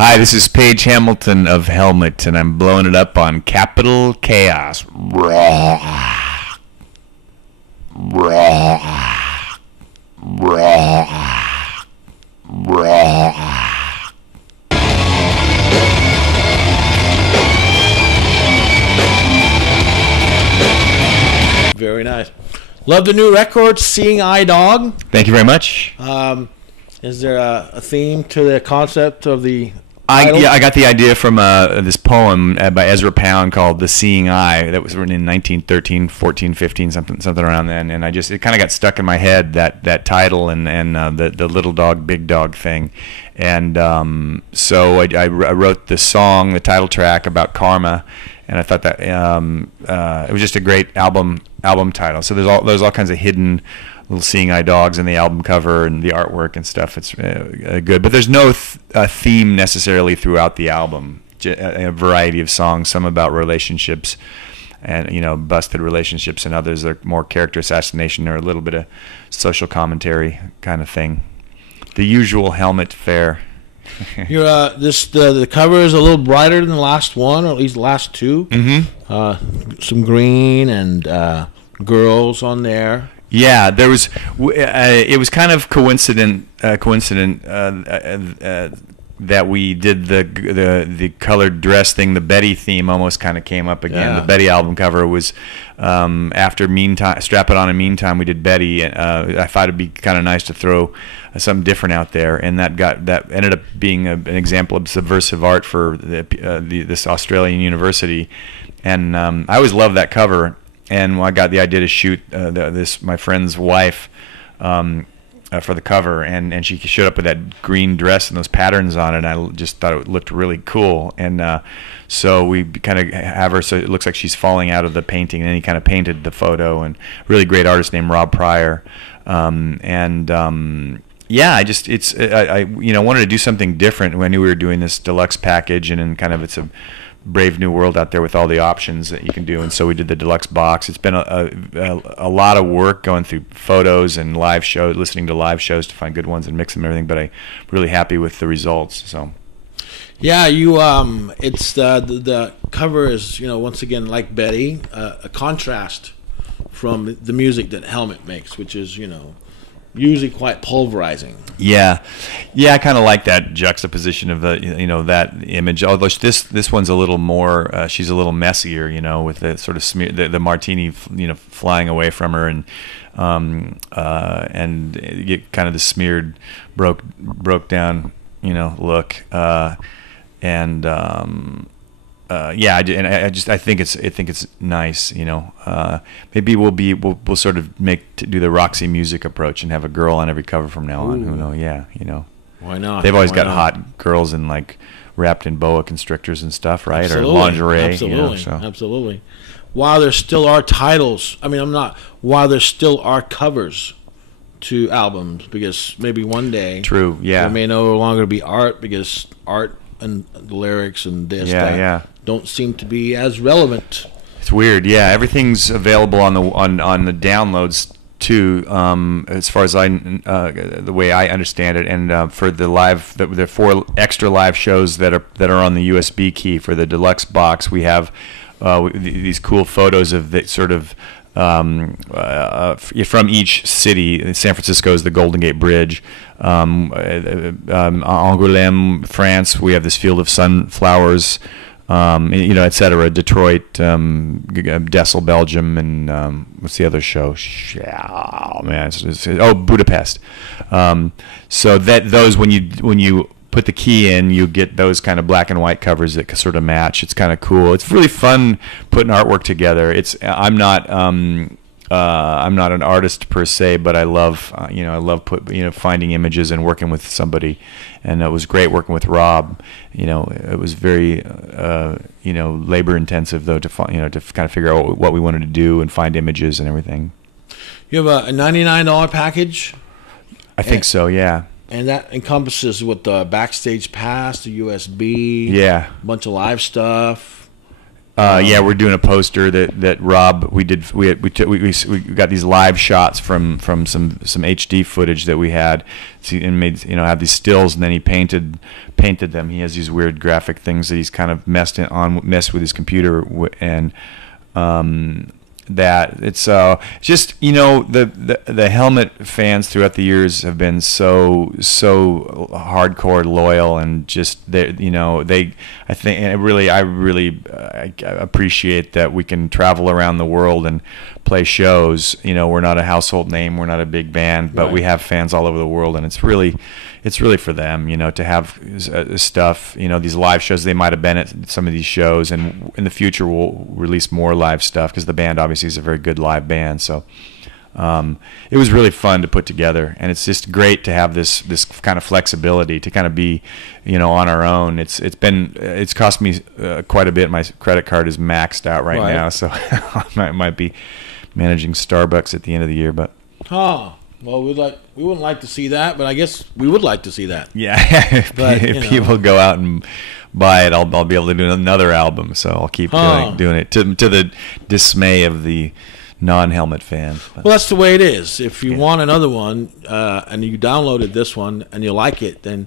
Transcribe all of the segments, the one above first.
Hi, this is Paige Hamilton of Helmet, and I'm blowing it up on Capital Chaos. Very nice. Love the new record, Seeing Eye Dog. Thank you very much. Is there a theme to the concept of the I got the idea from this poem by Ezra Pound called "The Seeing Eye" that was written in 1913, 14, 15, something around then, and it kind of got stuck in my head, that title and the little dog, big dog thing, and so I wrote the song, the title track about karma, and I thought that it was just a great album title. So there's all kinds of hidden little seeing eye dogs in the album cover and the artwork and stuff. It's good, but there's no theme necessarily throughout the album. A variety of songs, some about relationships and busted relationships, and others are more character assassination or a little bit of social commentary kind of thing. The usual Helmet fare. The cover is a little brighter than the last one, or at least the last two. Mm-hmm. Some green and girls on there. Yeah, there was. It was kind of coincident that we did the colored dress thing. The Betty theme almost kind of came up again. Yeah. The Betty album cover was after Meantime, Strap It On, and Meantime we did Betty. I thought it'd be kind of nice to throw something different out there, and that ended up being an example of subversive art for this Australian university. And I always loved that cover. And I got the idea to shoot my friend's wife for the cover, and she showed up with that green dress and those patterns on it, and I just thought it looked really cool. And so we kind of have her so it looks like she's falling out of the painting, and then he kind of painted the photo. And really great artist named Rob Pryor. I wanted to do something different. When I knew we were doing this deluxe package, and kind of it's a brave new world out there with all the options that you can do, and so we did the deluxe box. It's been a lot of work going through photos and live shows, listening to live shows to find good ones and mix them and everything, but I'm really happy with the results. So yeah, it's the cover is once again, like Betty, a contrast from the music that Helmet makes, which is usually quite pulverizing. Yeah, I kind of like that juxtaposition of the that image. Although this one's a little more, she's a little messier, with the sort of smear, the martini, flying away from her, and you get kind of the smeared, broke down, look, I think it's nice, maybe we'll sort of do the Roxy Music approach and have a girl on every cover from now on. Who knows? Yeah, Why not? They've always got hot girls in wrapped in boa constrictors and stuff, right? Absolutely. Or lingerie. Absolutely. So. Absolutely. While there still are titles, while there still are covers to albums, because maybe one day, true, yeah, there may no longer be art, because art and the lyrics and this don't seem to be as relevant. It's weird, yeah. Everything's available on the downloads too, as far as the way I understand it. And for the live, there are 4 extra live shows that are on the USB key for the deluxe box. We have these cool photos of the sort of from each city. San Francisco is the Golden Gate Bridge. Angoulême, France, we have this field of sunflowers, et cetera. Detroit, Dessel, Belgium, and what's the other show? Budapest. So that those when you put the key in, you get those kind of black and white covers that sort of match. It's kind of cool. It's really fun putting artwork together. I'm not an artist per se, but I love finding images and working with somebody, and it was great working with Rob. It was very labor intensive though to kind of figure out what we wanted to do and find images and everything. You have a $99 package? I think so, yeah. And that encompasses what the backstage pass, the USB, a bunch of live stuff. Yeah, we're doing a poster that Rob we got these live shots from some HD footage that we had, and made had these stills, and then he painted them. He has these weird graphic things that he's kind of messed with his computer, and that it's just the Helmet fans throughout the years have been so hardcore loyal, and just I appreciate that we can travel around the world and play shows. We're not a household name, we're not a big band, but we have fans all over the world, and it's really for them, to have stuff, these live shows. They might have been at some of these shows, and in the future we'll release more live stuff, because the band obviously is a very good live band. So it was really fun to put together, and it's just great to have this kind of flexibility to kind of be on our own. It's cost me quite a bit. My credit card is maxed out right now, so I might be managing Starbucks at the end of the year, but well, we wouldn't like to see that, but I guess we would like to see that. Yeah, if people go out and buy it, I'll be able to do another album. So I'll keep doing it to the dismay of the non-Helmet fans. But, well, that's the way it is. If you want another one, and you downloaded this one and you like it, then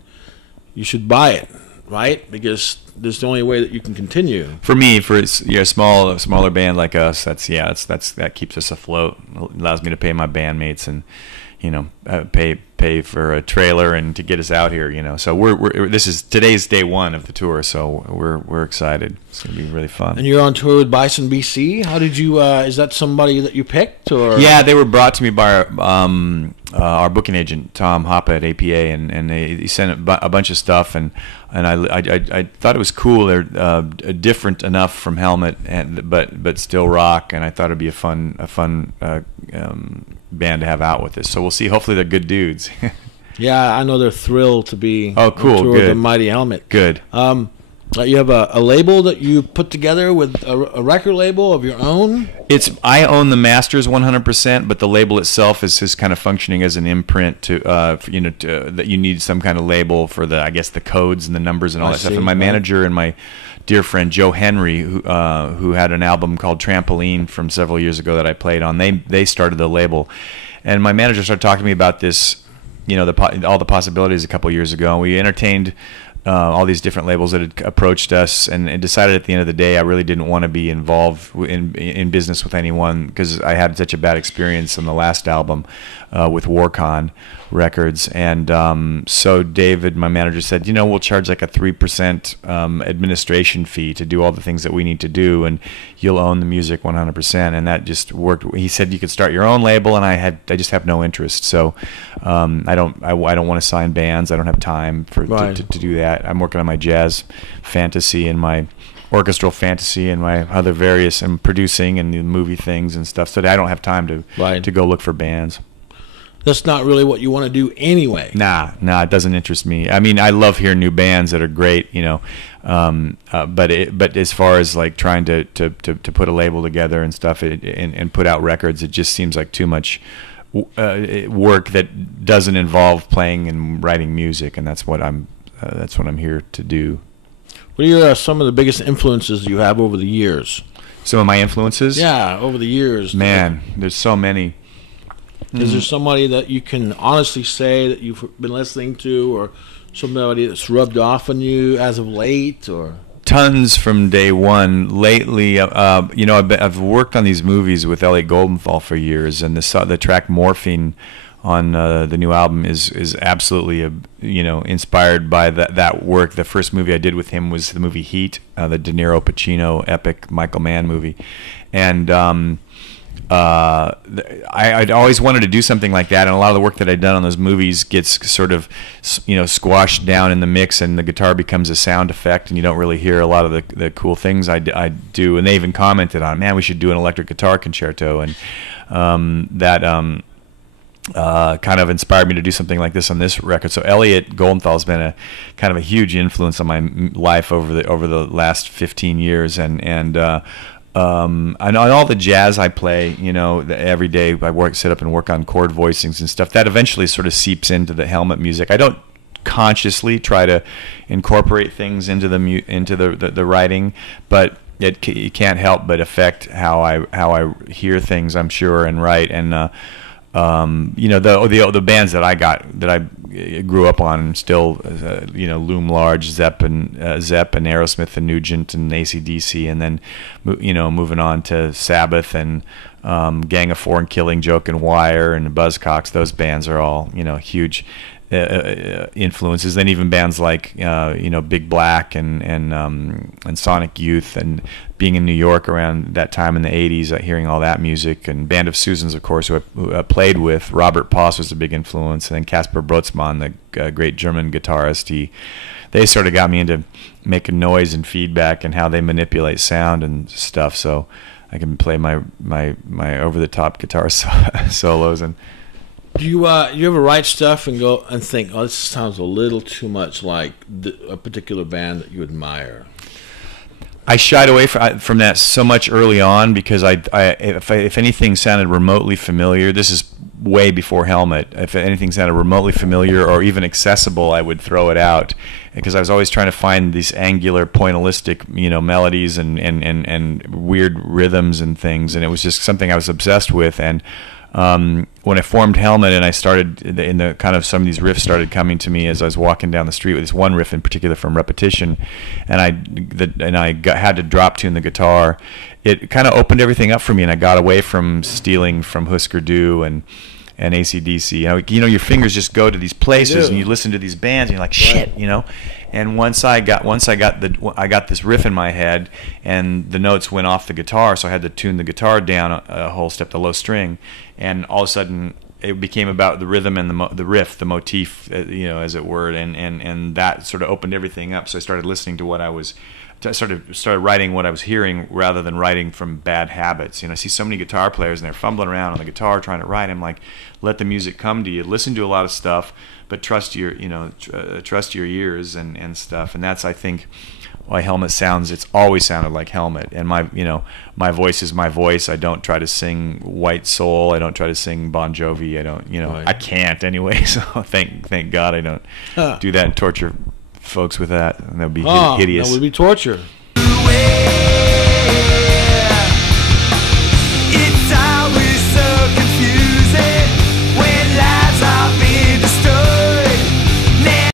you should buy it, right? Because there's the only way that you can continue. For me, for a smaller band like us, that keeps us afloat. It allows me to pay my bandmates and pay for a trailer and to get us out here. So today's day one of the tour, so we're excited. It's gonna be really fun. And you're on tour with Bison BC. How did you? Is that somebody that you picked, or? Yeah, they were brought to me by our booking agent Tom Hoppe at APA, and he sent a bunch of stuff, and I thought it was cool. They're different enough from Helmet, but still rock, and I thought it'd be a fun band to have out with this. So we'll see. Hopefully they're good dudes. Yeah, I know they're thrilled to be cool, on tour good. with the Mighty Helmet. Good. You have a label that you put together with a record label of your own? I own the masters 100%, but the label itself is just kind of functioning as an imprint that you need some kind of label for the codes and the numbers and all that stuff. And my manager and my dear friend Joe Henry, who had an album called Trampoline from several years ago that I played on, they started the label, and my manager started talking to me about this, all the possibilities a couple of years ago, and we entertained all these different labels that had approached us, and decided at the end of the day I really didn't want to be involved in business with anyone, because I had such a bad experience on the last album with Warcon Records. And so David, my manager, said, we'll charge like a 3% administration fee to do all the things that we need to do, and you'll own the music 100%. And that just worked. He said you could start your own label, and I just have no interest. So I don't want to sign bands. I don't have time to do that. I'm working on my jazz fantasy and my orchestral fantasy and my other various, and producing and the movie things and stuff. So I don't have time to go look for bands. That's not really what you want to do anyway. Nah, it doesn't interest me. I mean, I love hearing new bands that are great, but as far as like trying to put a label together and stuff and put out records, it just seems like too much work that doesn't involve playing and writing music, and that's what I'm here to do. What are some of the biggest influences you have over the years? Some of my influences? Yeah, over the years. Man, there's so many. Is there somebody that you can honestly say that you've been listening to, or somebody that's rubbed off on you as of late, or? Tons from day one. Lately, I've worked on these movies with Elliot Goldenthal for years, and the track Morphine on the new album is absolutely inspired by that work. The first movie I did with him was the movie Heat, the De Niro Pacino epic Michael Mann movie, and I'd always wanted to do something like that, and a lot of the work that I'd done on those movies gets sort of squashed down in the mix, and the guitar becomes a sound effect, and you don't really hear a lot of the cool things I do. And they even commented on, man, we should do an electric guitar concerto, and that kind of inspired me to do something like this on this record. So Elliot Goldenthal has been a kind of a huge influence on my life over the last 15 years, and on all the jazz I play, every day I sit up and work on chord voicings and stuff. That eventually sort of seeps into the Helmet music. I don't consciously try to incorporate things into the writing, but it can't help but affect how I hear things, I'm sure, and write. And you know, the bands that I grew up on and still you know, loom large: Zepp and Aerosmith and Nugent and AC/DC, and then you know, moving on to Sabbath and Gang of Four and Killing Joke and Wire and Buzzcocks. Those bands are all, you know, huge influences. Then even bands like you know, Big Black and Sonic Youth, and being in New York around that time in the 80s, hearing all that music, and Band of Susans, of course, who I played with. Robert Poss was a big influence, and then Kasper Brotzmann, the great German guitarist. They sort of got me into making noise and feedback and how they manipulate sound and stuff, so I can play my over the top guitar solos. And do you ever write stuff and go and think, oh, this sounds a little too much like a particular band that you admire? I shied away from that so much early on, because if anything sounded remotely familiar, this is way before Helmet, if anything sounded remotely familiar or even accessible, I would throw it out, because I was always trying to find these angular pointillistic, you know, melodies and weird rhythms and things, and it was just something I was obsessed with. And when I formed Helmet, and I started in the kind of, some of these riffs started coming to me as I was walking down the street, with this one riff in particular from Repetition, and I had to drop tune the guitar. It kind of opened everything up for me, and I got away from stealing from Husker Du and AC/DC. You know, your fingers just go to these places, and you listen to these bands, and you're like, shit, you know. And once I got this riff in my head, and the notes went off the guitar, so I had to tune the guitar down a whole step, the low string, and all of a sudden it became about the rhythm and the riff, the motif, you know, as it were, and that sort of opened everything up. So I started listening to what I started writing what I was hearing, rather than writing from bad habits. You know, I see so many guitar players, and they're fumbling around on the guitar trying to write. I'm like, let the music come to you. Listen to a lot of stuff, but trust your ears and stuff. And that's, I think, why Helmet sounds. It's always sounded like Helmet. And my voice is my voice. I don't try to sing White Soul. I don't try to sing Bon Jovi. I don't, right. I can't anyway. So thank God I don't do that and torture folks with that. And that would be hideous. That would be torture.